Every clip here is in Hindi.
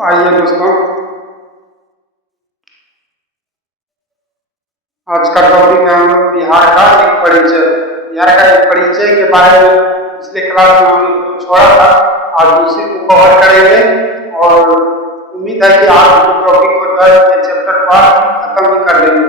आइए दोस्तों, आज का टॉपिक है हम लोग बिहार का एक परिचय। बिहार का एक परिचय के बारे में पिछले क्लास में हम लोग छोड़ा था, आज उसी को कवर करेंगे और उम्मीद है कि आज टॉपिक को जो है चैप्टर पार्ट खत्म भी कर देंगे।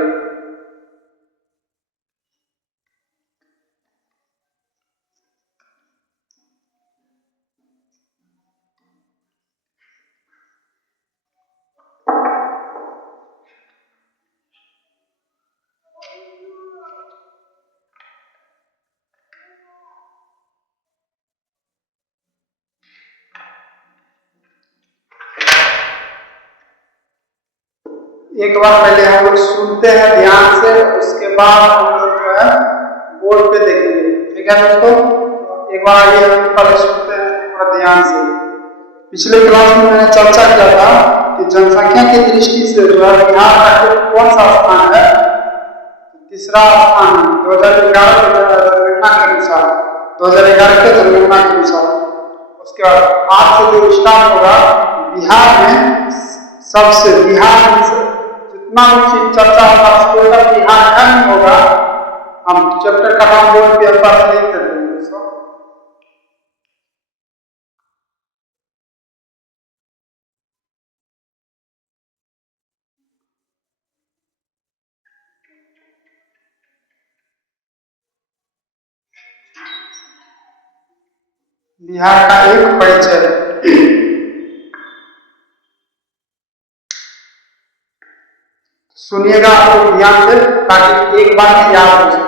एक बार पहले हम लोग सुनते हैं ध्यान से, उसके बाद हम लोग जो है बोर्ड पे देखेंगे। ठीक है दोस्तों, एक बार आइए हम पहले सुनते हैं थोड़ा ध्यान से। पिछले क्लास में मैंने चर्चा किया था कि जनसंख्या की दृष्टि से जो है बिहार का कौन सा स्थान है, तीसरा स्थान 2011 के जनगणना के अनुसार, 2011 के जनगणना के अनुसार। उसके बाद आज से जो स्टार्ट होगा बिहार में जितना भी चर्चा होगा बिहार का नहीं होगा। हम चैप्टर का नाम बोर्ड पे पास लिख देते हैं दोस्तों। बिहार का एक परिचय। सुनिएगा आपको ध्यान से, ताकि एक बार में याद हो जाए।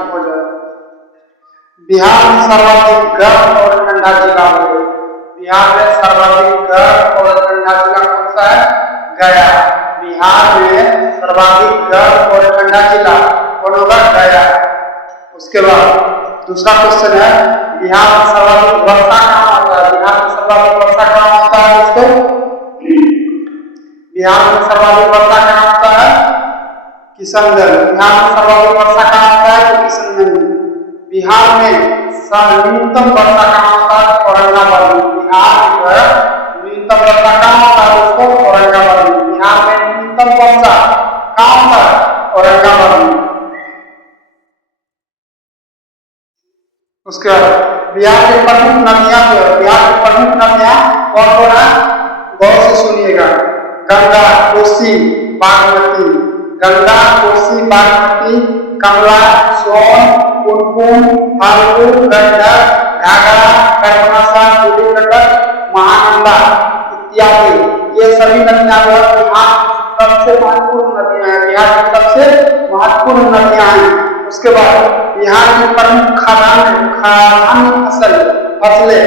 बिहार में सर्वाधिक गर्म और ठंडा जिला है। बिहार में सर्वाधिक गर्म और ठंडा जिला कौन सा है? गया। बिहार में सर्वाधिक गर्म और ठंडा जिला कौन होगा? गया। उसके बाद दूसरा क्वेश्चन है, बिहार में सर्वाधिक वर्षा कहाँ होता है? बिहार में सर्वाधिक वर्षा कहाँ होता है दोस्तों? बिहार में सर्वाधिक वर्षा कहाँ होता है? किशनगंज। बिहार में सर्वाधिक वर्षा कहाँ होता है? तो किशनगंज। बिहार में न्यूनतम वर्षा कहाँ होता है? औरंगाबाद में। बिहार में जो है न्यूनतम वर्षा कहाँ होता है दोस्तों? औरंगाबाद में। बिहार में न्यूनतम वर्षा कहाँ होता है? औरंगाबाद में। उसके बाद बिहार के प्रमुख नदियां जो है, बिहार की प्रमुख नदियां कौन कौन है? गौर से सुनिएगा। गंगा, कोसी, बागमती। गंगा, कोसी, बागमती, कमला, सोन, पुनपुन, फाल्गु, गंडक, घाघरा, कर्मशा, बूढ़ी, महानंदा इत्यादि। ये सभी नदियां जो है बिहार सबसे महत्वपूर्ण नदियां हैं। बिहार की सबसे महत्वपूर्ण नदियां हैं। उसके बाद बिहार की प्रमुख खाद्यान्न फसलें।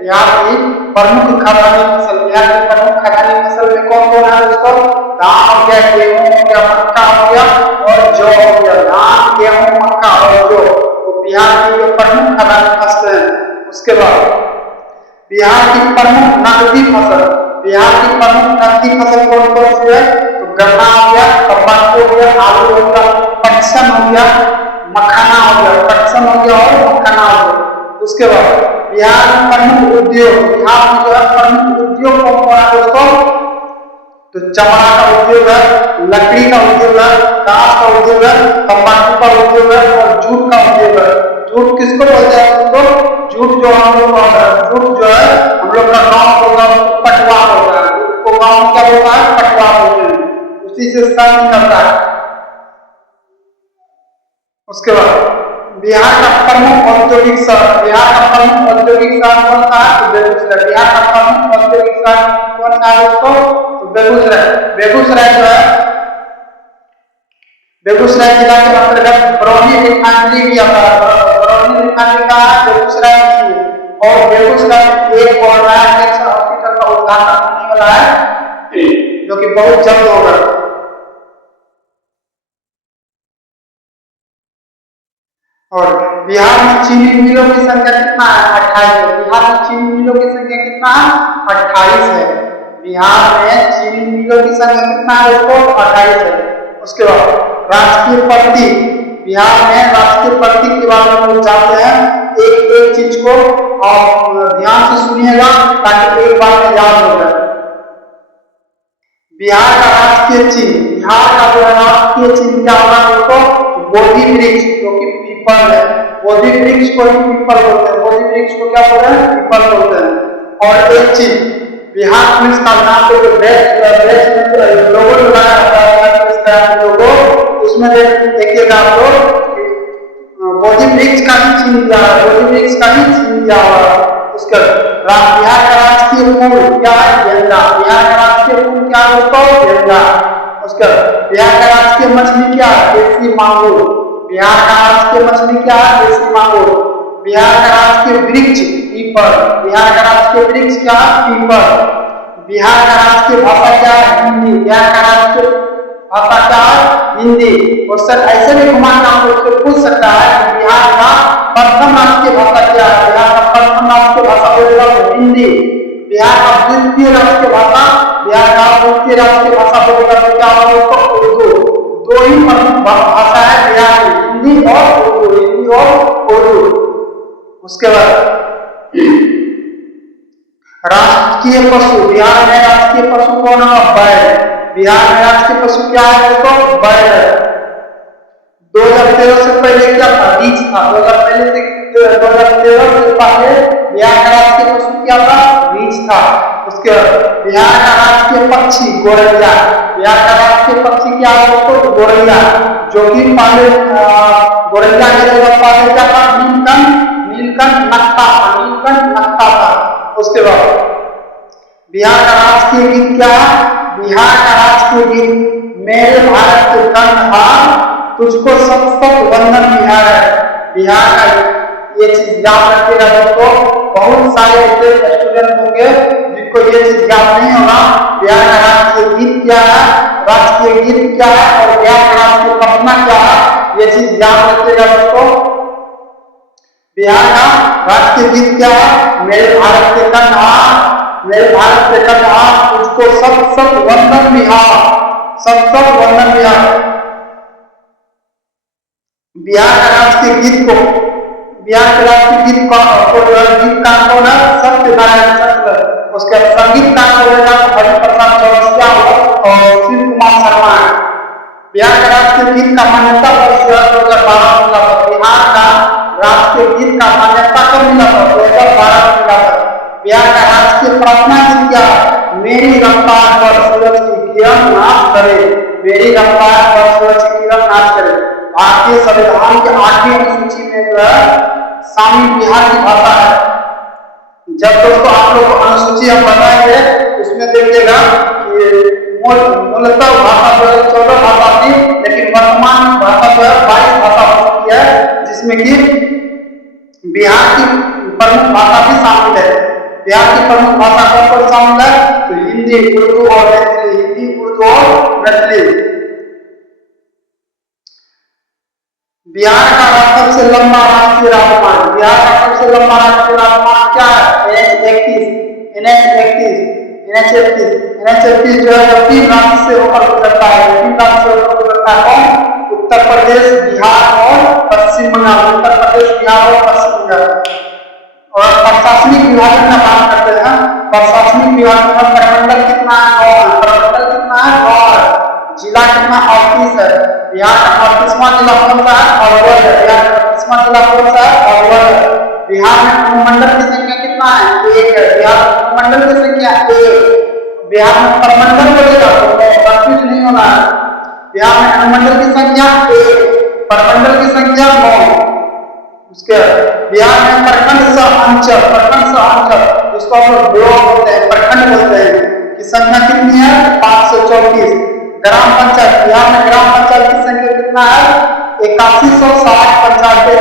बिहार की प्रमुख खाद्यान्न फसल, बिहार की प्रमुख खाद्यान्न फसल में कौन कौन है दोस्तों? धान हो गया, गेहूं हो गया, मक्का हो गया और जौ हो गया। धान, गेहूं, मक्का और जौ तो बिहार की जो प्रमुख खाद्यान्न फसलें हैं। उसके बाद बिहार की प्रमुख नकदी फसल, बिहार की प्रमुख नकदी फसल कौन कौन सी है? तो गन्ना हो गया, तंबाकू हो गया, आलू हो गया, पटसन हो गया, मखाना हो गया, पटसन हो गया और मखाना हो गया। उसके बाद बिहार में प्रमुख उद्योग, बिहार में जो है प्रमुख उद्योग कौन कौन है दोस्तों? तो चमड़ा का उद्योग है, लकड़ी का उद्योग है, कांच का उद्योग है, तंबाकू का उद्योग है और जूट का उद्योग है। जूट किसको बोलते हैं दोस्तों? जूट जो हम लोग जूट जो है हम लोग का गाँव होगा पटवा होता है। जूट को गाँव में क्या होता है? पटवा बोलते हैं। उसी से सन निकलता है। उसके बाद बिहार का प्रमुख औद्योगिक शहर, बिहार का प्रमुख औद्योगिक शहर कौन सा है? तो बेगूसराय। बिहार का प्रमुख औद्योगिक शहर कौन सा है दोस्तों? तो बेगूसराय। बेगूसराय जो है बेगूसराय जिला के अंतर्गत बरौनी रिफाइनरी भी आता है। बरौनी रिफाइनरी का बेगूसराय में, और बेगूसराय एक और नया कैंसर हॉस्पिटल का उद्घाटन होने वाला है, जो कि बहुत जल्द होगा। और बिहार में चीनी मिलों की संख्या कितना है? 28 है। बिहार में चीनी मिलों की संख्या कितना है? 28 है। बिहार में चीनी मिलों की संख्या कितना है दोस्तों? 28 है। उसके बाद राष्ट्रीय प्रतीक, बिहार में राष्ट्रीय प्रतीक के बारे में हम जानते हैं। एक एक चीज को और ध्यान से सुनिएगा ताकि एक बार में याद हो जाए। बिहार का राजकीय चिन्ह, बिहार का जो राजकीय चिन्ह क्या होगा दोस्तों, बोधि वृक्ष, जो कि पीपल है। बोधि वृक्ष को ही पीपल बोलते हैं, बोधि वृक्ष को क्या बोलते हैं, पीपल बोलते हैं। और एक चिन्ह बिहार पुलिस का नाम पे जो बेस्ट में लोगो लगाया होता है, इस तरह के लोगो, उसमें देखिएगा आप लोग बोधि वृक्ष का ही चिन्ह दिया है, बोधि वृक्ष का ही चिन्ह दिया हुआ है। उसका बिहार का राजकीय फूल क्या है, गेंदा। बिहार का राजकीय फूल क्या है दोस्तों, गेंदा। उसका बिहार का राजकीय मछली क्या है, देसी मांगुर। बिहार का राजकीय मछली क्या है, देसी मांगुर। बिहार का राजकीय वृक्ष पीपल। बिहार का राजकीय वृक्ष क्या है, पीपल। बिहार का राजकीय भाषा क्या है, हिंदी। बिहार का राजकीय भाषा क्या है, हिंदी। क्वेश्चन ऐसे भी घुमा के आप लोग से पूछ सकता है कि बिहार का प्रथम राष्ट्रीय भाषा क्या है। बिहार का प्रथम राष्ट्रीय भाषा बोलेगा तो हिंदी। बिहार का द्वितीय राष्ट्रीय भाषा, बिहार का द्वितीय राष्ट्रीय भाषा बोलेगा तो क्या होगा दोस्तों, उर्दू। दो ही प्रमुख भाषा है बिहार में, हिंदी और उर्दू, हिंदी और उर्दू। उसके बाद राष्ट्रीय पशु, बिहार में राष्ट्रीय पशु कौन है, बैल। बिहार में राष्ट्रीय पशु क्या है दोस्तों, बैल है। 2013 से पहले क्या था, रीछ था। 2013 से पहले बिहार का राष्ट्रीय पशु क्या था, रीछ था। उसके बिहार का राष्ट्रीय पक्षी गोरैया। बिहार का राष्ट्रीय पक्षी क्या है दोस्तों, गोरैया, जो कि पहले गोरैया के जगह पहले क्या था, नीलकंठ नक्ता था, नीलकंठ नक्ता था। उसके बाद बिहार का राष्ट्रीय गीत क्या है, बिहार का राष्ट्रीय गीत मेरे भारत के कंठहार तुझको सब सब वंदन बिहार है। बिहार का ये चीज याद रखिएगा दोस्तों, बहुत सारे ऐसे स्टूडेंट होंगे जिनको ये चीज याद नहीं होगा। बिहार का राष्ट्रीय गीत क्या है, राष्ट्रीय गीत क्या है और बिहार का राष्ट्रीय पटना क्या है, ये चीज याद रखिएगा दोस्तों। बिहार का राष्ट्रीय गीत क्या है, मेरे भारत के कंठहार, मेरे भारत के कंठहार तुझको सब सब वंदन बिहार, सब सब वंदन बिहार। बिहार का राष्ट्रीय गीत को, बिहार के राष्ट्रीय गीत का गीतकार कौन है, सत्यनारायण चंद्र। उसके संगीतकार बोलेगा हरिप्रसाद चौरसिया और शिव कुमार शर्मा है। बिहार का राष्ट्रीय गीत का मान्यता वर्ष 2012 मिला था। बिहार का राष्ट्रीय गीत का मान्यता कब मिला था, 2012 में मिला था। बिहार का राष्ट्रीय प्रार्थना गीत क्या, मेरी रफ्तार पर सूरज की किरण नाच करे, मेरी रफ्तार पर सूरज की किरण नाच करे। भारतीय संविधान के 8वीं अनुसूची में जो है शामिल बिहार की भाषा है। जब दोस्तों आप लोग को अनुसूची हम बताएंगे उसमें देखिएगा कि मूलतः भाषा जो है 14 भाषा थी, लेकिन वर्तमान भाषा जो है 22 भाषा हो चुकी है, जिसमें कि बिहार की प्रमुख भाषा भी शामिल है। बिहार की प्रमुख भाषा कौन कौन शामिल है, तो हिंदी, उर्दू और मैथिली, हिंदी, उर्दू और मैथिली। बिहार का सबसे लंबा राष्ट्रीय राजमार्ग, बिहार का सबसे लंबा राष्ट्रीय राजमार्ग क्या है, NH-31 जो है 3 राज्य से होकर गुजरता है। 3 राज्य से होकर गुजरता है कौन, उत्तर प्रदेश, बिहार और पश्चिम बंगाल। उत्तर प्रदेश, बिहार और पश्चिम बंगाल। और प्रशासनिक विभाजन का बात करते हैं, प्रशासनिक विभाजन में प्रमंडल कितना है, 9। प्रमंडल कितना है, 9। जिला कितना, 38 है। बिहार का 38वां जिला कौन सा है, अरवल है। बिहार का 38वां जिला कौन सा है, अरवल है। बिहार में अनुमंडल की संख्या कितना है, 1 है। बिहार में अनुमंडल की संख्या 1। बिहार में प्रमंडल बोलेगा तो कंफ्यूज नहीं होना है। बिहार में अनुमंडल की संख्या 1, प्रमंडल की संख्या 9। उसके बिहार में प्रखंड सह अंचल जिसको हम लोग ब्लॉक बोलते हैं, प्रखंड बोलते हैं, की संख्या कितनी है, 534। ग्राम पंचायत, बिहार में ग्राम पंचायत की संख्या कितना है, 8160 पंचायतें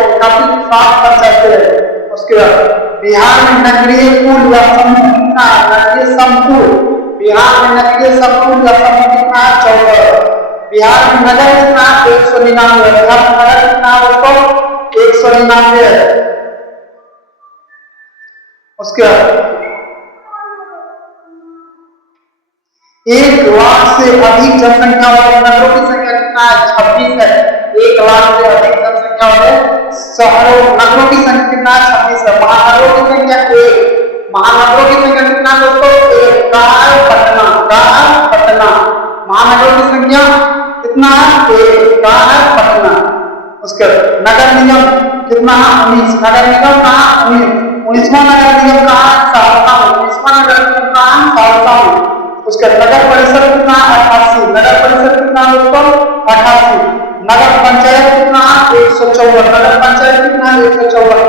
है। उसके बाद बिहार में नगरीय कुल या समूह कितना है, नगरीय समूह, बिहार में नगरीय समूह या समूह कितना है, 14। बिहार में नगर कितना है, 199। बिहार में नगर कितना है दोस्तों, 199 है। उसके बाद 1 लाख से अधिक जनसंख्या वाले नगरों की संख्या कितना है, 26 है। 1 लाख से अधिक जनसंख्या वाले शहरों नगरों की संख्या कितना है, 26 है। महानगरों की संख्या 1। महानगरों की संख्या कितना दोस्तों, 1। पटना महानगरों की संख्या कितना है? एक। कहाँ है? पटना। उसके नगर निगम कितना है? 19। नगर निगम कहाँ? 19। 19वां नगर निगम कहाँ है? सहरसा में। 19वां नगर निगम कहाँ है? सहरसा में। उसके नगर परिषद कितना है? 88। नगर परिषद कितना है दोस्तों? 88। नगर पंचायत कितना है? 154। नगर पंचायत कितना है? 154।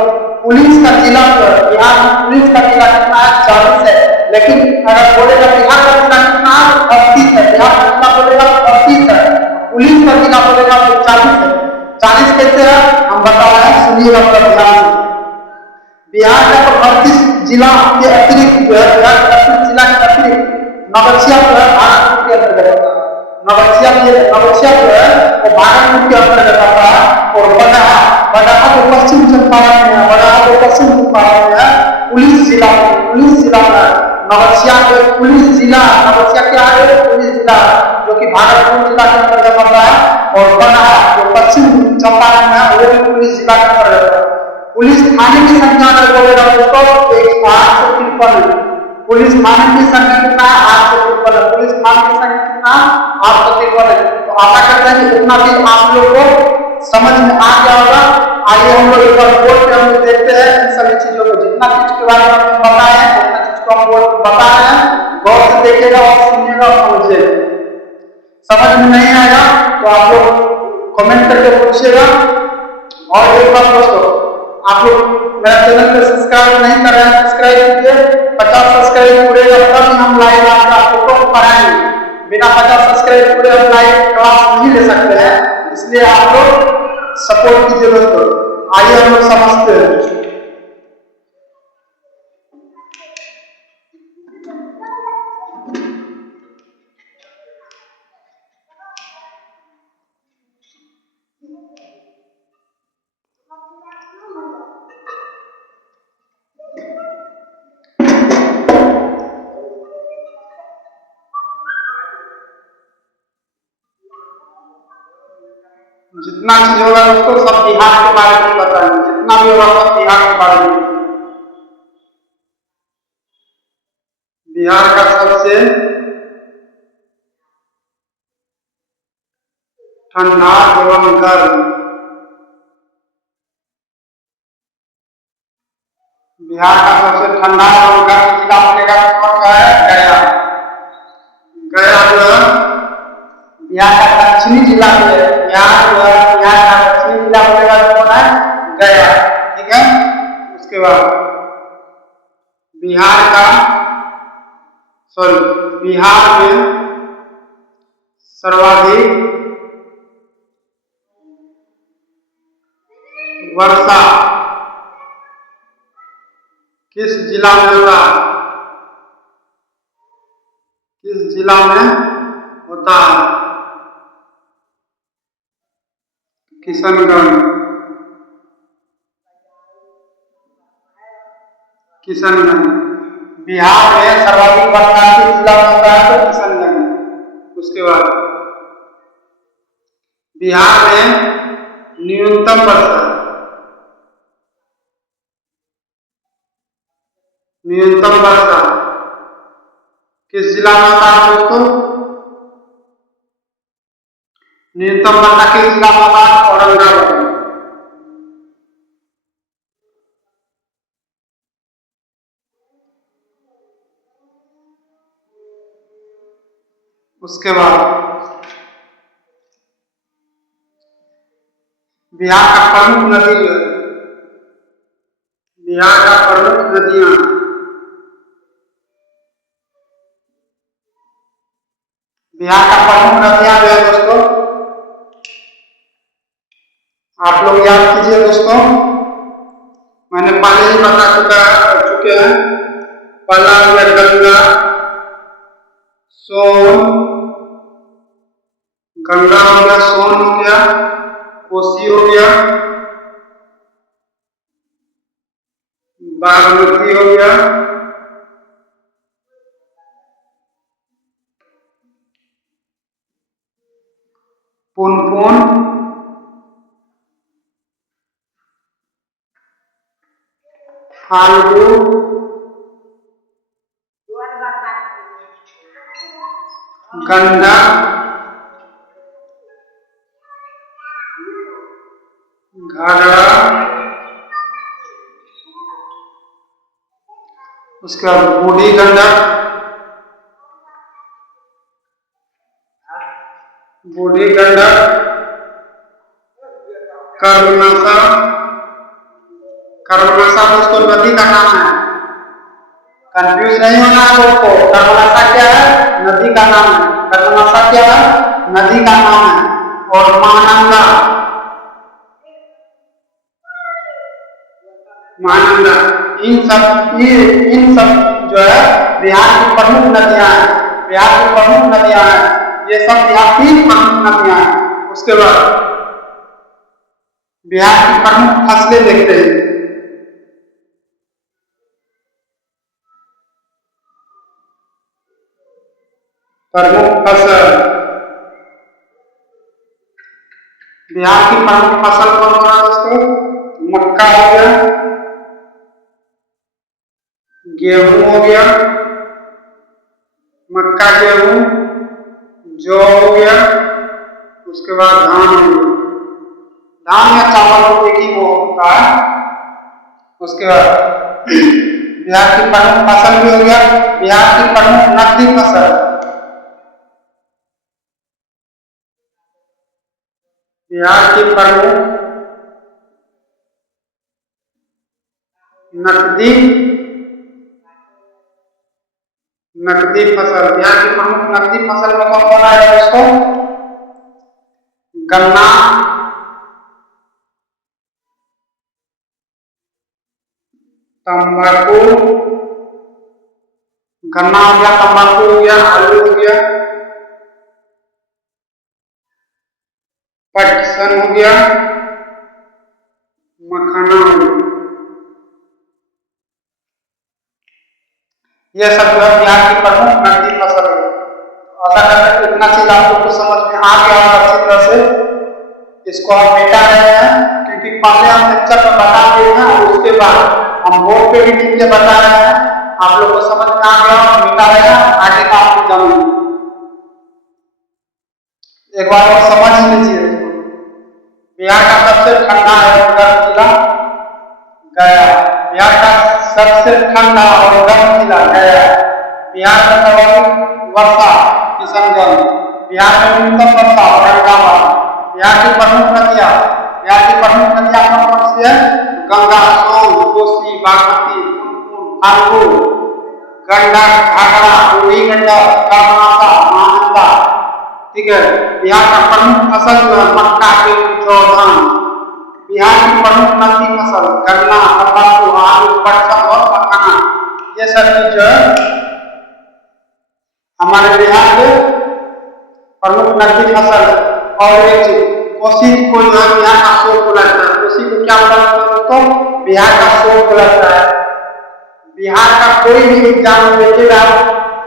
पुलिस का जिला, बिहार में पुलिस का जिला कितना है? 40 है। लेकिन अगर बोलेगा बिहार का जिला कितना है? 38 है। बिहार का जिला बोलेगा 38 है, पुलिस का जिला बोलेगा तो 40 है। 40 कैसे है हम बता रहे हैं, सुनिएगा पूरा ध्यान से। बिहार का तो 38 जिला के अतिरिक्त जो है, बिहार के 38 जिला के अतिरिक्त नवगछिया जो है भागलपुर के अंतर्गत आता है। नवगछिया जो है वो भागलपुर के अंतर्गत आता है। और बगहा, बगहा तो पश्चिम चंपारण में है। बगहा तो पश्चिम चंपारण में है। पुलिस जिला में नवगछिया जो पुलिस जिला, नवगछिया क्या है? पुलिस जिला, जो कि भागलपुर जिला के अंतर्गत आता है। और बगहा जो पश्चिम चंपारण में है वो भी पुलिस जिला के अंतर्गत है। पुलिस थाने की संख्या अगर बोलेगा दोस्तों 853। पुलिस थाने की संख्या कितना है? 853। पुलिस थाने की संख्या कितना? 853। तो आशा करते हैं कि इतना भी आप लोग को समझ में आ गया होगा। आइए हम लोग एक बार बोर्ड पे हम लोग देखते हैं इन सभी चीजों को, जितना चीज के बारे में हमने बताया है उतना चीज को हम बोर्ड पे बता रहे हैं। गौर से देखिएगा और सुनिएगा और समझिएगा। समझ में नहीं आएगा तो आप लोग कमेंट करके पूछिएगा। और एक बात दोस्तों, आप लोग मेरा चैनल पे सब्सक्राइब नहीं कर रहे हैं, सब्सक्राइब कीजिए। 50 सब्सक्राइब पूरे तब हम लाइव आप लोगों को पढ़ाएंगे। बिना 50 सब्सक्राइब पूरे हम लाइव क्लास नहीं ले सकते हैं, इसलिए आप लोग सपोर्ट कीजिए दोस्तों। आइए हम लोग समझते हैं। जितना चीज होगा दोस्तों सब बिहार के बारे में बताएंगे। जितना भी होगा सब बिहार के बारे में। बिहार का सबसे ठंडा एवं गर्म, बिहार का सबसे ठंडा एवं गर्म जिला बोलेगा कौन सा है? गया। गया जो है बिहार का दक्षिणी जिला है। बिहार जो है बिहार का दक्षिणी जिला बोलेगा कौन है? गया। ठीक है। उसके बाद बिहार का, सॉरी, बिहार में सर्वाधिक वर्षा किस जिला में होता है? किस जिला में होता है? किशनगंज। किशनगंज बिहार में सर्वाधिक वर्षा किस जिला में होता है? तो किशनगंज। उसके बाद बिहार में न्यूनतम वर्षा, न्यूनतम वर्षा किस जिला में होता है दोस्तों? न्यूनतम वर्षा किस जिला में होता है? औरंगाबाद। उसके बाद बिहार का प्रमुख नदी जो है, बिहार का प्रमुख नदियां, बिहार का प्रमुख नदियां जो है दोस्तों आप लोग याद कीजिए दोस्तों। मैंने पहले ही बता चुके हैं। पहला हो गया गंगा, सोन, गंगा हो गया, सोन हो गया, कोसी हो गया, बागमती हो गया, पुनपुन, फाल्गु, गंडक, घाघरा, उसके बाद बूढ़ी गंडक, बूढ़ी गंडक, कर्मनाशा, कर्मनाशा दोस्तों नदी का नाम है, कंफ्यूज नहीं होना है दोस्तों। कर्मनाशा क्या है? नदी का नाम है। कर्मनाशा क्या है? नदी का नाम है। और महानंदा, महानंदा, इन सब जो है बिहार की प्रमुख नदियां हैं। बिहार की प्रमुख नदियां हैं, ये सब बिहार की प्रमुख नदियां हैं। उसके बाद बिहार की प्रमुख फसलें देखते हैं। प्रमुख फसल, बिहार की प्रमुख फसल कौन कौन है दोस्तों? मक्का हो गया, गेहूं हो गया, मक्का गेहूं, जौ हो गया, उसके बाद धान हो गया। धान या चावल एक ही वो होता है। उसके बाद बिहार की प्रमुख फसल भी हो गया, बिहार की प्रमुख नकदी फसल, बिहार की प्रमुख नकदी नकदी फसल, बिहार की प्रमुख नकदी फसल में कौन कौन आएगा दोस्तों? गन्ना, तंबाकू, गन्ना हो गया, तंबाकू हो गया, आलू हो गया, पटसन हो गया, मखाना हो गया। यह सब जो है बिहार की प्रमुख नकदी फसल है। आशा करते हैं इतना चीज आप लोग को समझ में आ गया होगा अच्छी तरह से। इसको आप मिटा रहे हैं क्योंकि पहले हम लेक्चर में बता दिए हैं और उसके बाद हम बोर्ड पे भी लिख के बता रहे हैं। आप लोग को समझ में आ गया और मिटा रहे हैं, आगे का आप जानिए। एक बार और समझ लीजिए। बिहार का सबसे ठंडा और गर्म जिला गया। बिहार का सबसे ठंडा और गर्म जिला गया। बिहार में सर्वाधिक वर्षा किशनगंज। बिहार में न्यूनतम वर्षा औरंगाबाद। बिहार की प्रमुख नदियां, बिहार की प्रमुख नदियां कौन कौन सी है? गंगा, सोन, कोसी, बागमती, पुनपुन, फाल्गु, गंडक, घाघरा, बूढ़ी गंडक, कर्मनाशा, महानंदा। ठीक है। बिहार का प्रमुख फसल जो है मक्का, गेहूं, जौ, धान। बिहार की प्रमुख नकदी फसल गन्ना, तंबाकू, आलू, पटसन और मखाना। ये सब चीज जो है हमारे बिहार के प्रमुख नकदी फसल है। और एक चीज कोसी को जो है बिहार का शोर बोला जाता है। कोसी को क्या बोला जाता है दोस्तों? बिहार का शोर बोला जाता है। बिहार का कोई भी एग्जाम देखेगा,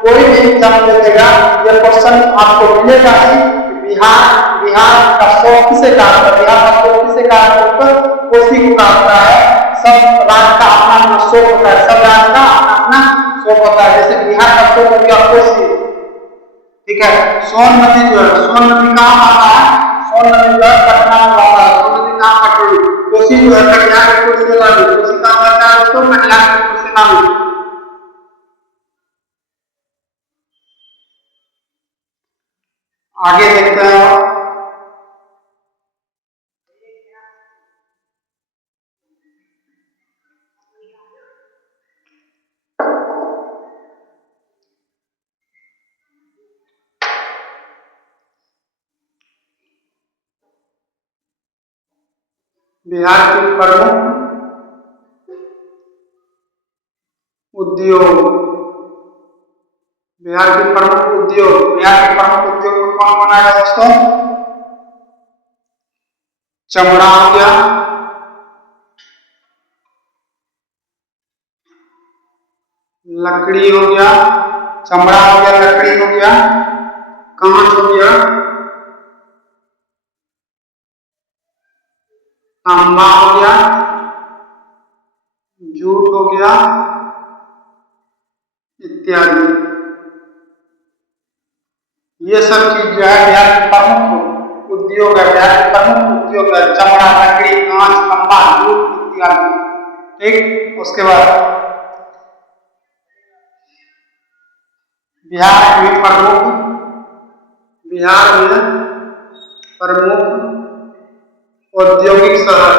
कोई भी एग्जाम देखेगा, ये क्वेश्चन आपको मिलेगा ही। बिहार का शोर किसे कहा जाता है? बिहार का शोर किसे कहा जाता है? कोसी को कहा जाता है। सब राज्य का अपना अपना शोर होता है, सब राज्य का अपना शोर होता है। जैसे बिहार का शोर हो गया कोसी, ठीक है। सोन नदी जो है, सोन नदी कहाँ आता है? सोन नदी जो है पटना में आता है। सोन नदी कहाँ पटना? कोसी जो है कटिहार के पुर से लानी। कोसी कहाँ आता है दोस्तों? कटिहार के पुर से लानी। आगे देखते हैं। बिहार की प्रमुख उद्योग, बिहार के प्रमुख उद्योग, बिहार के प्रमुख उद्योग में कौन कौन आएगा दोस्तों? चमड़ा हो गया, लकड़ी हो गया, चमड़ा हो गया, लकड़ी हो गया, कांच हो गया, तांबा हो गया, जूट हो गया इत्यादि। ये सब चीज जो है बिहार के प्रमुख उद्योग है, बिहार के प्रमुख उद्योग है, चमड़ा, लकड़ी, कांच, तांबा, जूट इत्यादि। ठीक, उसके बाद बिहार में प्रमुख औद्योगिक शहर,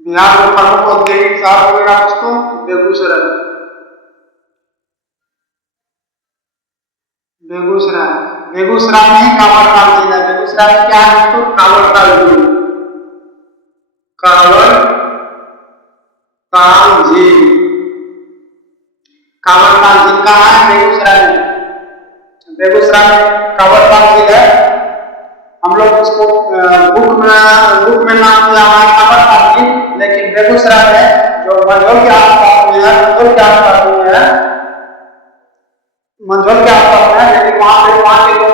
बिहार में प्रमुख औद्योगिक शहर वगैरह दोस्तों बेगूसराय। बेगूसराय में ही कांवरताल झील है। बेगूसराय में क्या है दोस्तों? कांवरताल झील। कांवरताल झील कहाँ है? बेगूसराय में। बेगूसराय में कांवरताल झील है। हम लोग उसको बुक में नाम दिया हुआ है कांवरताल झील, लेकिन बेगूसराय में जो मंझौल के आसपास में है, लेकिन वहाँ के लोग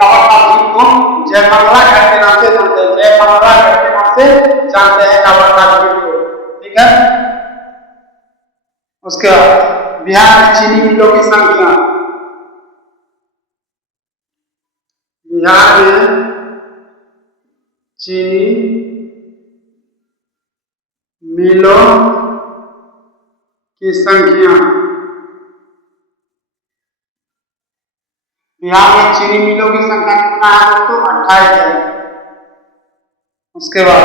कांवरताल झील को जयमंगला घाट के नाम से जानते हैं। जयमंगला घाट के नाम से जानते हैं कांवरताल झील को। ठीक है, उसके बाद बिहार में चीनी मिलों की संख्या, बिहार में चीनी मिलों की संख्या, बिहार में चीनी मिलों की संख्या कितना है दोस्तों? 28 है। उसके बाद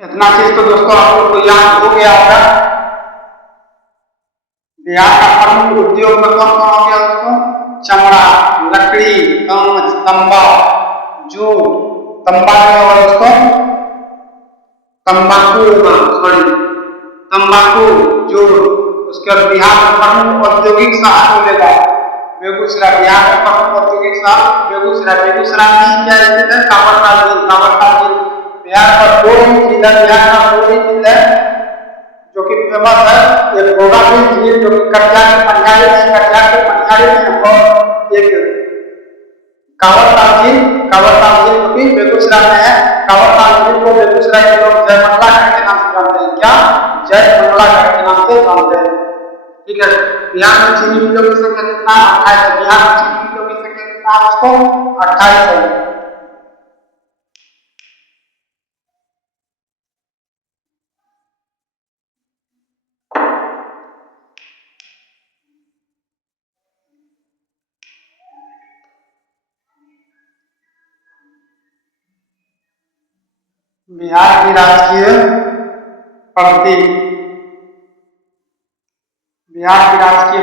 इतना चीज तो दोस्तों आप लोग को याद हो गया होगा। बिहार का प्रमुख उद्योग में कौन कौन हो गया दोस्तों? चमड़ा, लकड़ी, कांच, तांबा, जूट। तांबा में होगा दोस्तों तंबाकू, जूट। उसके बाद बिहार में प्रमुख औद्योगिक शहर मिलेगा बेगूसराय। बिहार में प्रमुख औद्योगिक शहर बेगूसराय। बेगूसराय में क्या स्थित है? कांवरताल झील। बिहार का दो ही झील है जो कि फेमस है। एक गोगाबिल झील जो कि कटिहार के मनिहारी में, और एक कांवरताल झील जो कि बेगूसराय में है। कांवरताल झील को बेगूसराय के लोग जयमंगला घाट के नाम से जानते हैं। क्या? जयमंगला घाट के नाम से जानते हैं। ठीक है, बिहार में चीनी मिलों की संख्या कितना? 28 है। बिहार में चीनी मिलों की संख्या कितना है दोस्तों? 28 है। बिहार की राजकीय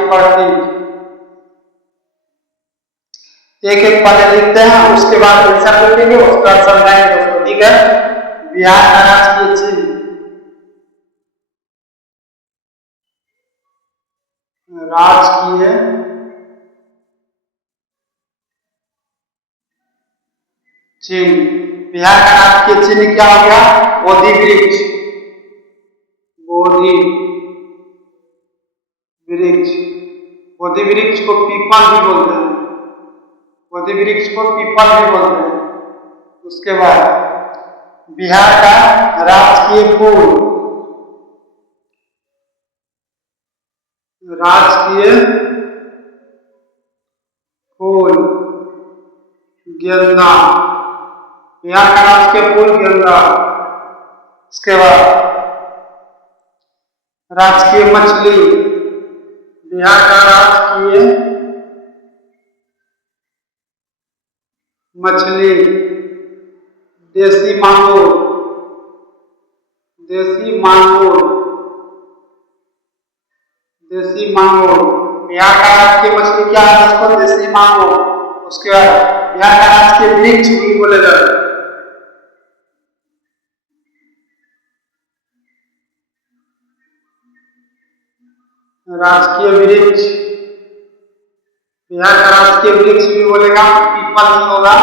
प्रतीक, एक एक पहले लिखते हैं, उसके बाद आंसर लिखेंगे, उसके बाद समझाएंगे दोस्तों। ठीक है, बिहार का राजकीय चिन्ह, बिहार का राजकीय चिन्ह क्या हो गया? बोधि वृक्ष। बोधि वृक्ष को पीपल भी बोलते हैं। उसके बाद बिहार का राजकीय फूल, गेंदा। बिहार का राजकीय फूल गेंदा। उसके बाद राजकीय मछली, बिहार का राजकीय मछली देसी मांगुर। बिहार का राजकीय मछली क्या है दोस्तों? देसी मांगुर। उसके बाद बिहार का राजकीय वृक्ष भी बोले जाते हैं। राजकीय वृक्ष, बिहार का राजकीय वृक्ष भी बोलेगा, पीपल ही होगा।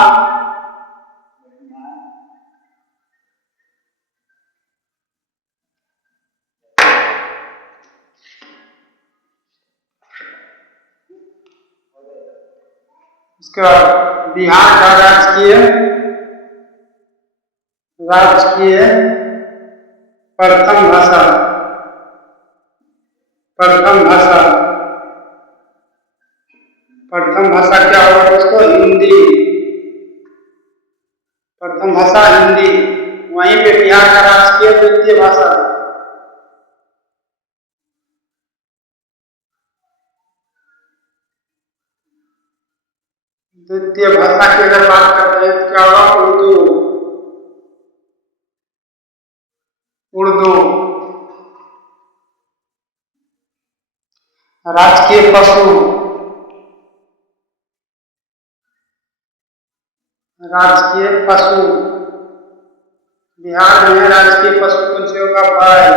उसके बाद बिहार का राजकीय प्रथम भाषा, प्रथम भाषा, प्रथम भाषा क्या होगा दोस्तों? हिंदी। प्रथम भाषा हिंदी। वहीं पे बिहार का राजकीय द्वितीय भाषा, द्वितीय भाषा की अगर बात करते हैं तो क्या होगा? उर्दू। उर्दू। राजकीय पशु, राजकीय पशु, बिहार में राजकीय पशु कौन से होगा? बैल।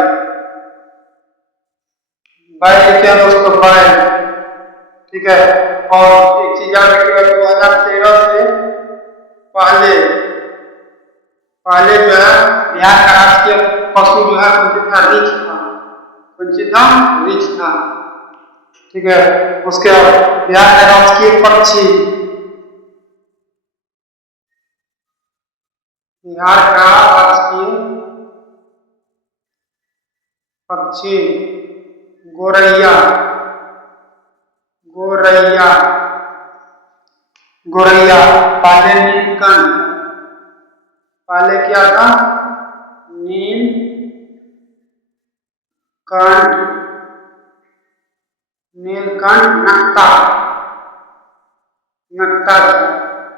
बैल क्या दोस्तों? बैल। ठीक है। और एक चीज याद रखिएगा, 2013 से पहले पहले जो है बिहार का राजकीय पशु जो है कौन सा था? रीछ था। कौन सी था? रीछ था। ठीक है। उसके बाद बिहार का राजकीय पक्षी, बिहार का राजकीय पक्षी गोरैया, गोरैया, गोरैया। पहले नीलकंठ, पहले क्या था? नीलकंठ, नीलकंठ नक्ता, नक्ता।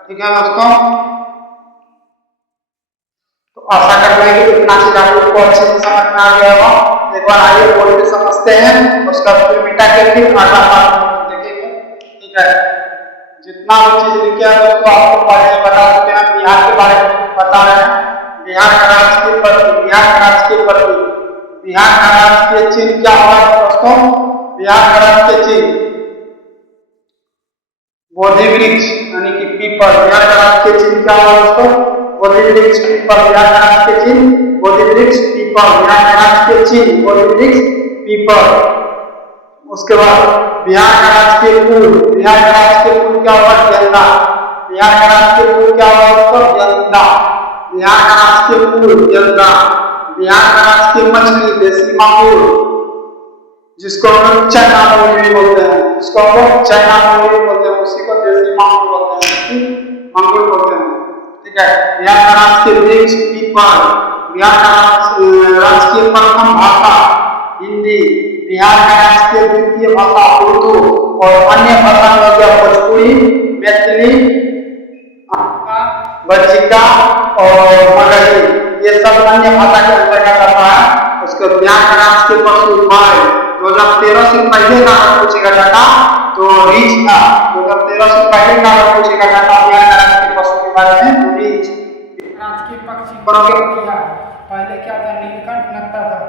ठीक है दोस्तों। तो आशा करते हैं कि इतना चीज आप लोग को अच्छे से समझ में आ गया होगा। एक बार आइए बोल के समझते हैं, उसका फिर मिटा के फिर अगला पार्ट देखेंगे। ठीक है। जितना भी चीज लिखे हैं दोस्तों आपको पहले ही बता चुके हैं। बिहार के बारे में बता रहे हैं। बिहार का राजकीय पशु, बिहार का राजकीय पशु, बिहार का राजकीय चिन्ह क्या होगा दोस्तों? बिहार का राजकीय चिन्ह बोधि वृक्ष यानी कि पीपल। बिहार का राजकीय चिन्ह क्या होगा दोस्तों? बोधि वृक्ष पीपल। बिहार का राजकीय चिन्ह बोधि वृक्ष पीपल। बिहार का राजकीय चिन्ह बोधि वृक्ष पीपल। उसके बाद बिहार का राजकीय फूल, बिहार का राजकीय फूल क्या होगा? गेंदा। बिहार का राजकीय फूल क्या होगा दोस्तों? गेंदा। बिहार का राजकीय फूल गेंदा। बिहार का राजकीय मछली देसी मांगुर, जिसको हम लोग चाइना मोंगरी बोलते हैं, जिसको हम लोग चाइना मोंगरी बोलते हैं, उसी को देसी मांगुर बोलते हैं, देसी मांगुर बोलते हैं। ठीक है। बिहार का राजकीय वृक्ष पीपल। बिहार का राजकीय प्रथम भाषा हिंदी। बिहार का राजकीय द्वितीय भाषा उर्दू। और अन्य भाषा में हो गया भोजपुरी, मैथिली, बज्जिका और मगही। ये सब अन्य भाषा के अंतर्गत आता है। उसके बिहार का राजकीय पशु बैल। 2013 से पहले का अगर पूछेगा डाटा तो रीछ था। 2013 से पहले का अगर पूछेगा डाटा बिहार का राजकीय पशु के बारे में तो रीछ। राजकीय पक्षी पहले क्या था? नीलकंठ नक्ता था।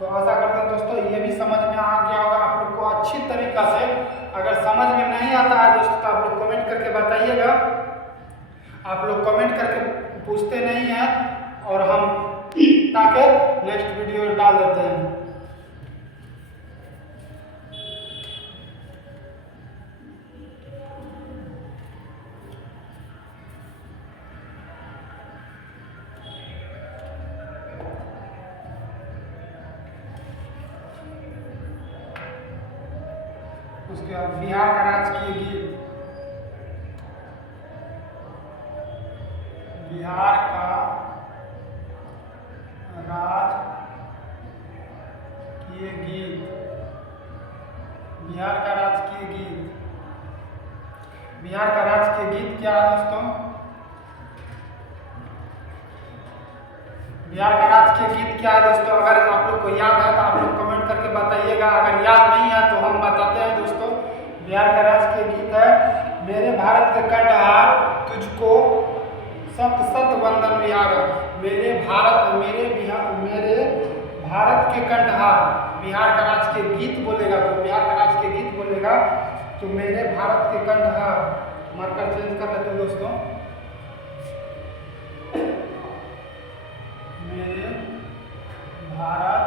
तो आशा करते हैं दोस्तों ये भी समझ में आ गया होगा आप लोग को अच्छी तरीका से। अगर समझ में नहीं आता है दोस्तों तो आप लोग कमेंट करके बताइएगा। आप लोग कमेंट करके पूछते नहीं हैं और हम ताकि नेक्स्ट वीडियो डाल देते हैं। उसके बाद बिहार का राजकीय गीत, बिहार का राजकीय गीत, बिहार का राजकीय गीत, बिहार का राजकीय गीत क्या है दोस्तों? बिहार का राजकीय गीत क्या है दोस्तों? अगर आप लोग को याद है तो आप लोग कमेंट करके बताइएगा। अगर याद नहीं है तो हम बताते हैं दोस्तों। बिहार का राजकीय गीत है मेरे भारत के कंठहार तुझको सत सत वंदन बिहार। मेरे भारत के कंठहार। बिहार का राजकीय गीत बोलेगा तो बिहार का राजकीय गीत बोलेगा तो मेरे भारत के कंठहार। मार्कर चेंज कर लेते हैं दोस्तों। मेरे भारत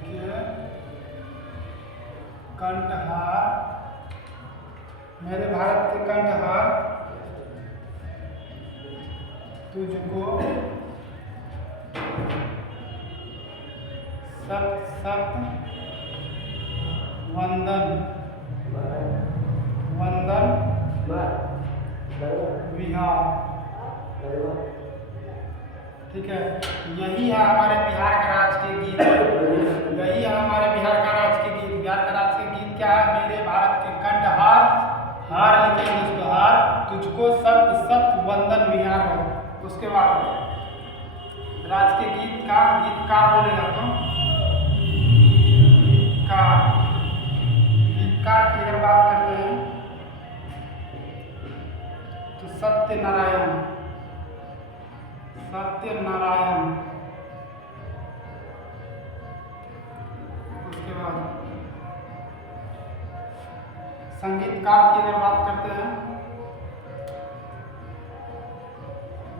के कंठहार, मेरे भारत के कंठहार तुझको सत वंदन विहार। ठीक है, यही है हमारे बिहार का राज्य के गीत। यही है हमारे बिहार का राज्य के गीत। बिहार का राज्य के गीत क्या है? मेरे भारत के कंठहार, हार लिखे दोस्तों हार, तुझको सत सत वंदन विहार हो। उसके बाद राज्य के गीत का गीतकार बोलेगा तो गीतकार की अगर बात करते हैं तो सत्यनारायण। उसके बाद संगीतकार की अगर बात करते हैं,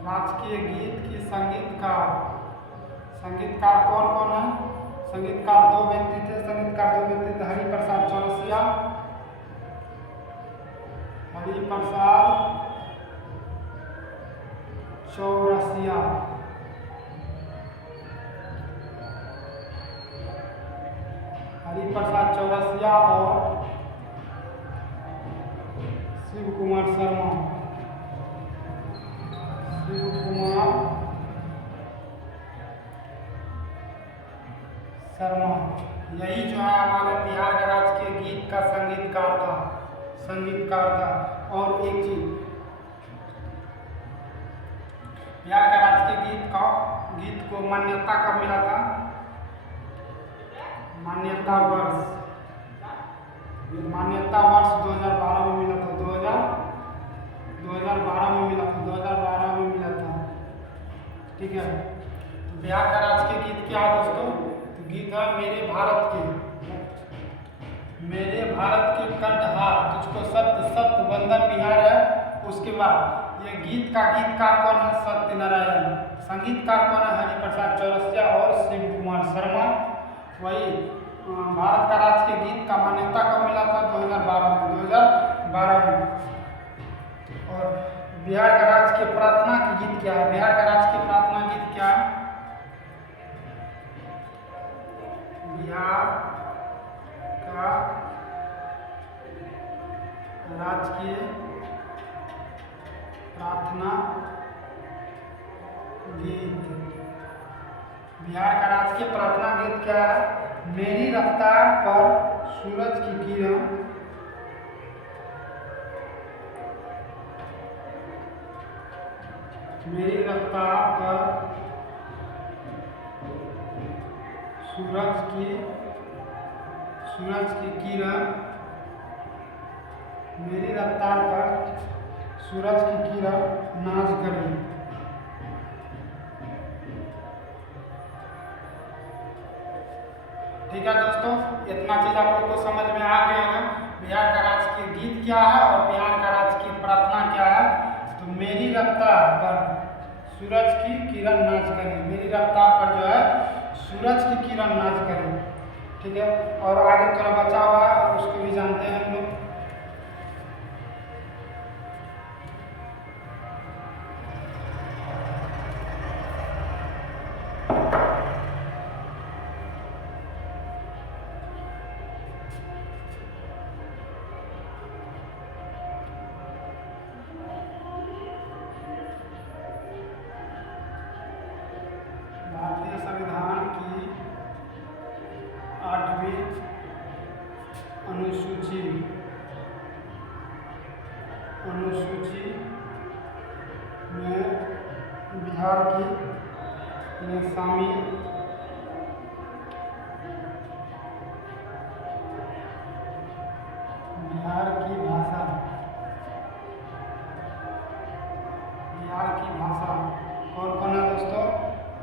राजकीय गीत की संगीतकार कौन कौन है? संगीतकार दो व्यक्ति थे। हरिप्रसाद चौरसिया, हरिप्रसाद चौरसिया और शिव कुमार शर्मा। यही जो है हमारे बिहार के राज्य के गीत का संगीतकार था। और एक चीज, बिहार के राज्य के गीत को मान्यता कब मिला था? मान्यता वर्ष 2012 में मिला था। 2012 में मिला था। ठीक है, तो बिहार का राज्य के गीत क्या है दोस्तों? तो गीत है मेरे भारत के कंठहार, तुझको सत्य सत्य वंदन विहार है। उसके बाद ये गीत का गीतकार कौन है? सत्यनारायण। संगीतकार कौन है? हरिप्रसाद चौरसिया और शिव कुमार शर्मा। वही भारत का राज्य के गीत का मान्यता कब मिला था? 2012 में। और बिहार का राज्य के प्रार्थना की गीत क्या है? बिहार का राज्य के प्रार्थना गीत क्या है? बिहार का राजकीय प्रार्थना गीत। बिहार का राजकीय प्रार्थना गीत क्या है? मेरी रफ्तार पर सूरज की किरण, मेरी रफ्तार पर सूरज की किरण, मेरी रफ्तार पर सूरज की किरण नाच करे। ठीक है दोस्तों, इतना चीज आप लोग को समझ में आ गया है। बिहार का राज्य के गीत क्या है और बिहार का राज्य की प्रार्थना क्या है। तो मेरी रफ्तार पर सूरज की किरण नाच करे, मेरी रफ्तार पर जो है सूरज की किरण नाच करे। ठीक है, और आगे थोड़ा बचा हुआ है और उसको भी जानते हैं हम लोग। भारतीय संविधान की 8वीं अनुसूची में बिहार की में शामिल बिहार की भाषा कौन कौन है दोस्तों?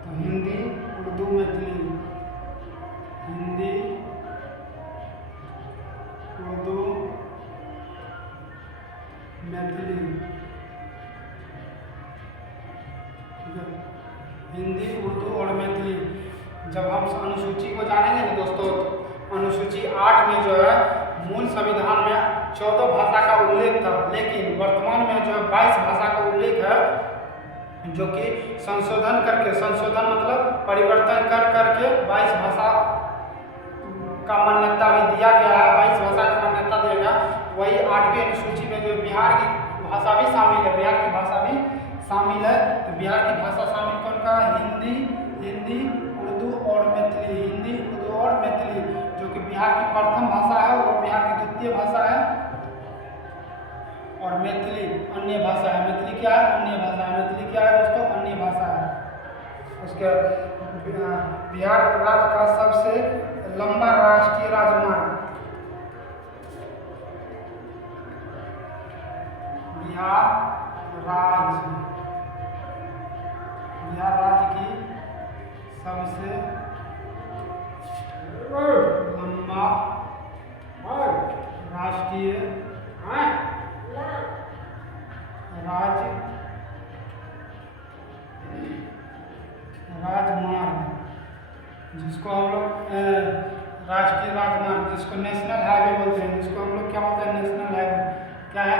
तो हिंदी, उर्दू, मैथिली। हिंदी, उर्दू, मैथिली। हिंदी, उर्दू और मैथिली। जब हम अनुसूची को जानेंगे ना दोस्तों, अनुसूची 8 में जो है मूल संविधान में 14 भाषा का उल्लेख था, लेकिन वर्तमान में जो है 22 भाषा का उल्लेख है। जो कि संशोधन करके, संशोधन मतलब परिवर्तन कर करके 22 भाषा का मान्यता भी दिया गया है, 22 भाषा का मान्यता दिया गया। वही 8वीं अनुसूची में जो बिहार की भाषा भी शामिल है, बिहार की भाषा भी शामिल है। तो बिहार की भाषा शामिल कौन का? हिंदी, उर्दू और मैथिली। हिंदी, उर्दू और मैथिली, जो कि बिहार की प्रथम भाषा है और बिहार की द्वितीय भाषा है। और मैथिली अन्य भाषा है। मैथिली क्या है? अन्य भाषा है। मैथिली क्या है दोस्तों? अन्य भाषा है। उसके बिहार राज्य का सबसे लंबा राष्ट्रीय राजमार्ग, बिहार राज्य की सबसे लंबा राष्ट्रीय राजमार्ग, जिसको हम लोग राष्ट्रीय राजमार्ग, जिसको नेशनल हाईवे बोलते हैं, जिसको हम लोग क्या बोलते हैं? National highway. क्या है?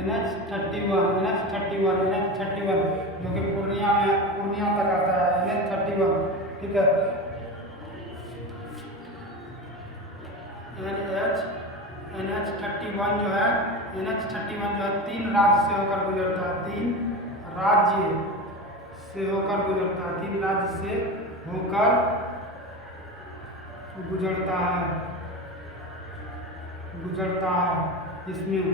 NH31, जो कि पूर्णिया तक आता है। NH31, ठीक है। NH31 जो है 3 राज्य से होकर गुजरता है। 3 राज्य से होकर गुजरता है। 3 राज्य से होकर गुजरता है। इसमें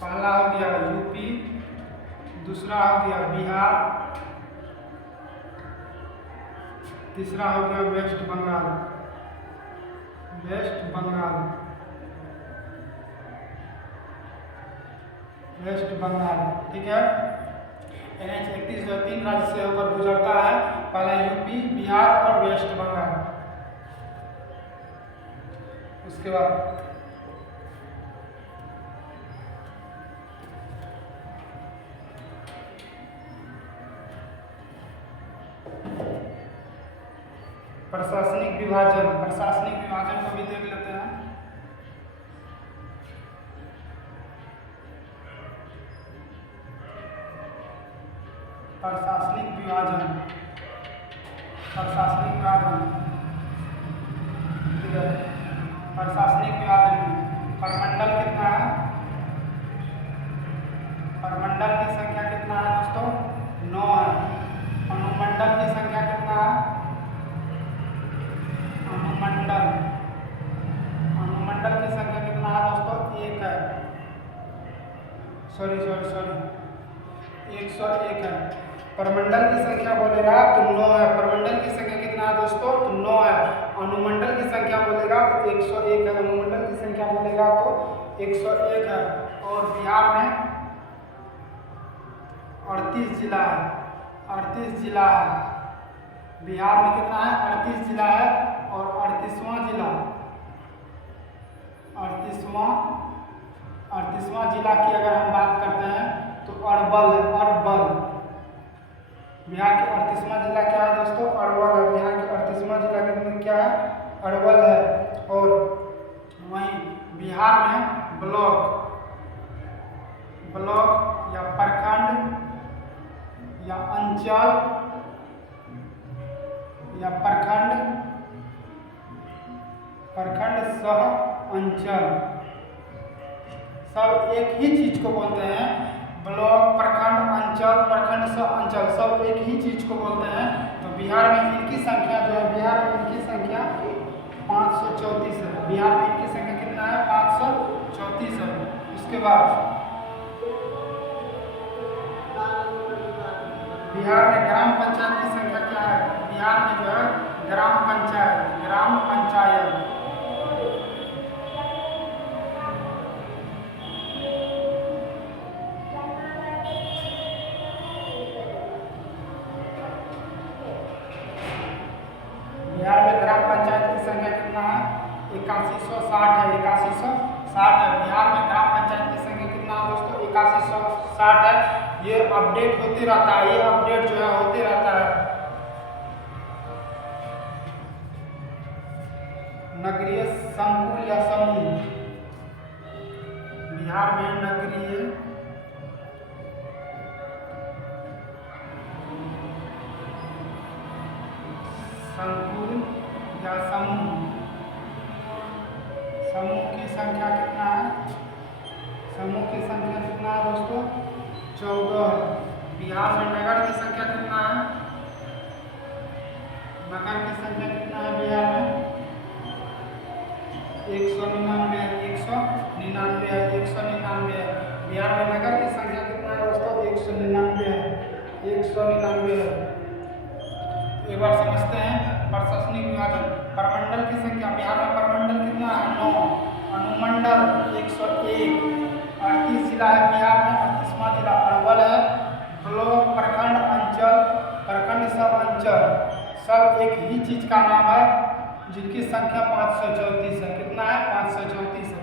पहला हो गया यूपी, दूसरा हो गया बिहार, तीसरा हो गया वेस्ट बंगाल। ठीक है। NH31 जो 3 राज्य से होकर गुजरता है। पहला यूपी, बिहार और वेस्ट बंगाल। उसके बाद प्रशासनिक विभाजन को भी देख लेते हैं। प्रशासनिक विभाजन, ठीक है। प्रशासनिक विभाजन में प्रमंडल कितना है? प्रमंडल की संख्या कितना है दोस्तों? 9 है। अनुमंडल की संख्या कितना है? अनुमंडल की संख्या कितना है दोस्तों? 1 है। सॉरी 101 है। प्रमंडल की संख्या बोलेगा तो 9 है। प्रमंडल की संख्या कितना है दोस्तों? तो 9 है। अनुमंडल की संख्या बोलेगा तो 101 है। अनुमंडल की संख्या बोलेगा तो 101 है। और बिहार में 38 जिला है। बिहार में कितना है? 38 जिला है। और 38वां जिला की अगर हम बात करते हैं तो अरवल है। बिहार के 38वां जिला क्या है दोस्तों? अरवल है। बिहार के 38वां जिला के क्या है? अरवल है। और वहीं बिहार में ब्लॉक या प्रखंड या अंचल या प्रखंड सह अंचल, सब एक ही चीज को बोलते हैं। ब्लॉक, प्रखंड, अंचल, प्रखंड सह अंचल, सब एक ही चीज को बोलते हैं। तो बिहार में इनकी संख्या जो है, 534 है। बिहार में इनकी संख्या कितना है? 534 है। उसके बाद बिहार में ग्राम पंचायत की संख्या क्या है? बिहार में जो है ग्राम पंचायत की संख्या कितना है? 8160 है। 8160 है। बिहार में ग्राम पंचायत की संख्या कितना है दोस्तों? 8160 है। ये अपडेट होते रहता है। होते रहता है। नगरीय संकुल या समूह, बिहार में नगरीय संकुल या समूह। समूह की संख्या कितना है? समूह की संख्या कितना है दोस्तों? 14 है। बिहार में नगर की संख्या कितना है? नगर की संख्या कितना है बिहार में? 199 है। 199 है। 199 है। बिहार में नगर की संख्या कितना है दोस्तों? 199 है। 199 है। एक बार समझते हैं प्रशासनिक विभाजन। प्रमंडल की संख्या बिहार में प्रमंडल कितना है? 9। अनुमंडल 101। 38 जिला है बिहार में। 38वां जिला अरवल है। ब्लॉक, प्रखंड, अंचल, प्रखंड, सब अंचल, सब एक ही चीज का नाम है, जिनकी संख्या 534 है। कितना है? 534 है।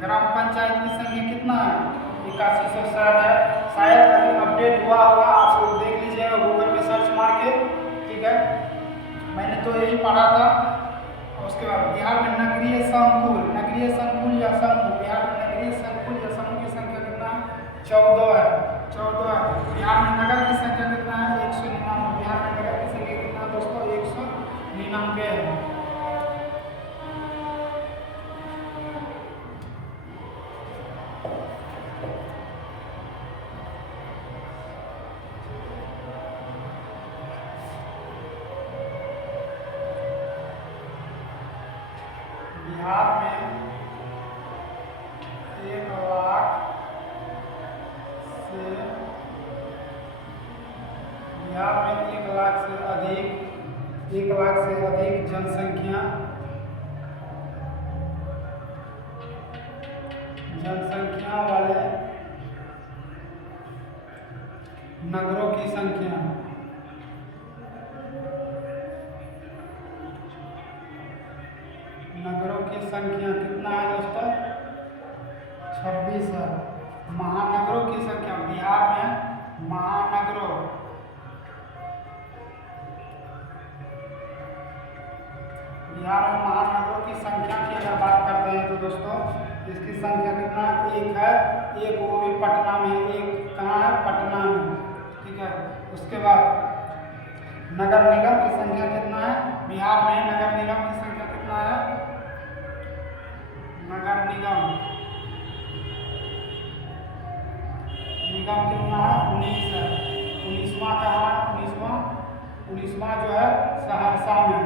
ग्राम पंचायत की संख्या कितना है? 8160 है। शायद अभी अपडेट हुआ होगा, आप लोग देख लीजिएगा गूगल पे सर्च मार के। ठीक है, मैंने तो यही पढ़ा था। उसके बाद बिहार में नगरीय संकुल, नगरीय संकुल या समूह, बिहार में नगरीय संकुल या समूह की संख्या कितना है? 14 है। 14 है। बिहार में नगर की संख्या कितना है? 199। बिहार में नगर की संख्या कितना है दोस्तों? 199 है। बिहार में 1 लाख से बिहार में 1 लाख से अधिक जनसंख्या वाले नगरों की संख्या कितना है दोस्तों? 26 है। महानगरों की संख्या बिहार में महानगरों की संख्या की अगर बात करते हैं तो दोस्तों इसकी संख्या कितना? 1 है। एक वो भी पटना में, एक कहाँ है? पटना में। ठीक है, उसके बाद नगर निगम की संख्या कितना है? बिहार में नगर निगम की संख्या कितना है? नगर निगम कितना है? 19 है। 19वां कहाँ है? 19वां जो है सहरसा में।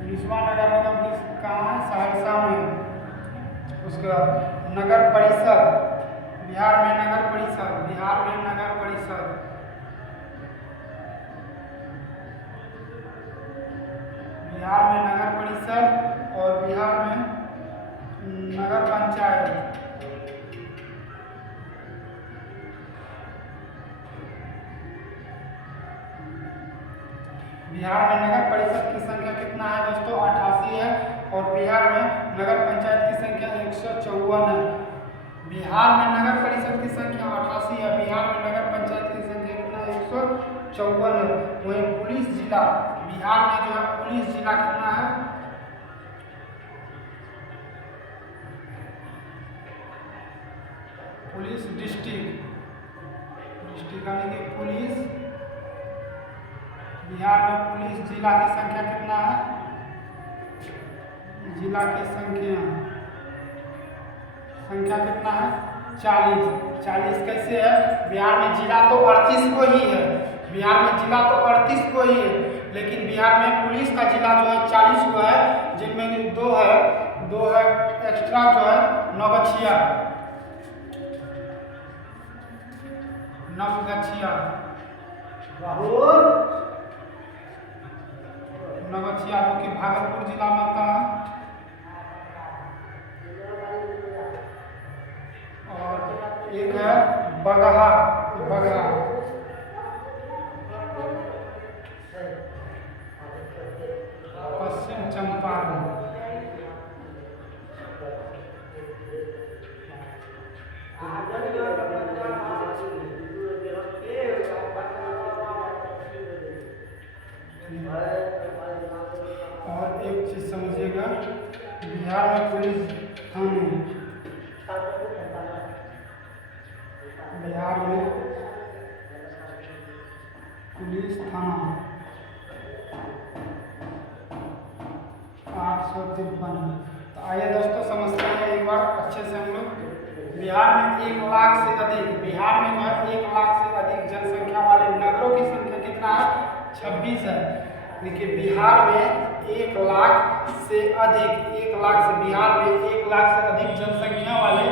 19वां नगर निगम कहाँ है? सहरसा में। उसके बाद नगर परिषद, बिहार में नगर परिषद और बिहार में नगर पंचायत। बिहार में नगर परिषद की संख्या कितना है दोस्तों? 88 है। और बिहार में नगर पंचायत की संख्या 154 है। बिहार में नगर परिषद की संख्या 88 है। बिहार में नगर पंचायत की संख्या कितना? 154 है। वहीं पुलिस जिला, बिहार में जो है पुलिस जिला कितना है? पुलिस डिस्ट्रिक्ट यानी कि पुलिस, बिहार में पुलिस जिला की संख्या कितना है? जिला की संख्या कितना है? 40। 40 कैसे है? बिहार में जिला तो 38 को ही है। बिहार में जिला तो 38 को ही है, लेकिन बिहार में पुलिस का जिला जो है 40 को है, जिनमें दो है एक्स्ट्रा जो है नवगछिया। नवगछिया जो कि भागलपुर जिला में आता है। और एक है बगहा पश्चिम चंपारण। और एक चीज समझिएगा, बिहार में पुलिस थाने, बिहार में पुलिस थाना 853 है। तो आइए दोस्तों समझते हैं एक बार अच्छे से हम लोग। बिहार में 1 लाख से अधिक, बिहार में जो है 1 लाख से अधिक जनसंख्या वाले नगरों की संख्या कितना है? 26 है। देखिए बिहार में 1 लाख से अधिक, 1 लाख से, बिहार में 1 लाख से अधिक जनसंख्या वाले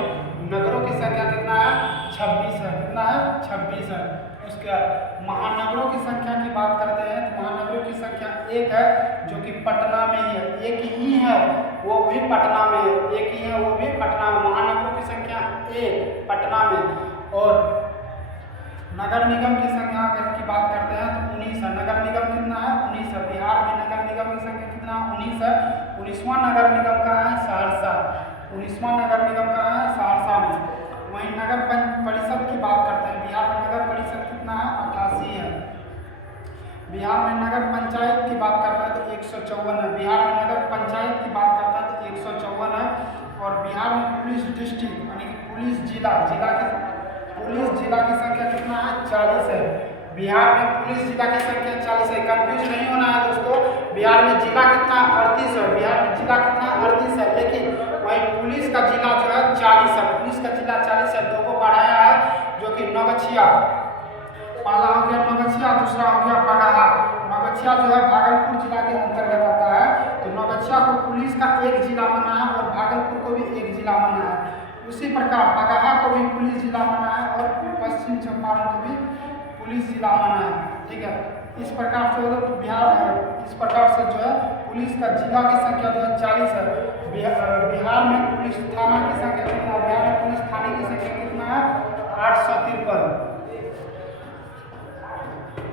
नगरों की संख्या कितना है? 26 है। कितना है? 26 है। उसके बाद महानगरों की संख्या की बात करते हैं तो महानगरों की संख्या 1 है, जो कि पटना में ही है। एक ही है, वो भी पटना में है। एक ही है, वो भी पटना में। महानगरों की संख्या 1 पटना में। और नगर निगम की संख्या की बात करते हैं तो 19 है। नगर निगम कितना है? 19 है। बिहार में नगर निगम की संख्या कितना? 19 है। 19वां नगर निगम कहाँ है? सहरसा। 19वां नगर निगम कहाँ है? सहरसा में। वहीं नगर परिषद की बात करते हैं। बिहार में नगर परिषद कितना है? 88 है। बिहार में नगर पंचायत की बात करते हैं तो 154 है। बिहार में नगर पंचायत की बात करते हैं तो 154 है। और बिहार में पुलिस डिस्ट्रिक्ट यानी कि पुलिस जिला की संख्या कितना है? 40 है। बिहार में पुलिस जिला की संख्या 40 है। कंफ्यूज नहीं होना है दोस्तों। बिहार में जिला कितना? 38 है। बिहार में जिला कितना? 38 है। लेकिन वहीं पुलिस का जिला जो है 40 है। पुलिस का जिला 40 है। 2 को बढ़ाया है, जो कि नौगछिया, पहला हो गया नौगछिया, दूसरा हो गया बगहा। नौगछिया जो है भागलपुर जिला के अंतर्गत आता है। तो नौगछिया को पुलिस का एक जिला बना है और भागलपुर को भी एक जिला बना है। उसी प्रकार बगहा को भी पुलिस जिला बना है और पश्चिम चंपारण को भी पुलिस जिला बना है। ठीक है। इस प्रकार से इस प्रकार से जो है पुलिस का जिला की संख्या जो है 40 है। बिहार में पुलिस थाना की संख्या कितना है? बिहार में पुलिस थाने की संख्या कितना है? 853।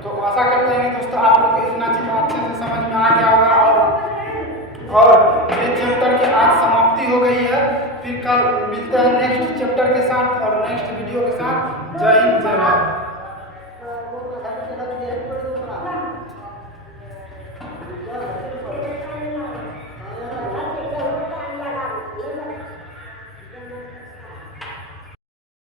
तो आशा करते हैं कि दोस्तों आप लोग को इतना चीज अच्छे से समझ में आ गया होगा। और ये चैप्टर की आज समाप्ति हो गई है। फिर कल मिलते हैं नेक्स्ट चैप्टर के साथ और नेक्स्ट वीडियो के साथ। जय हिंद, जय भारत।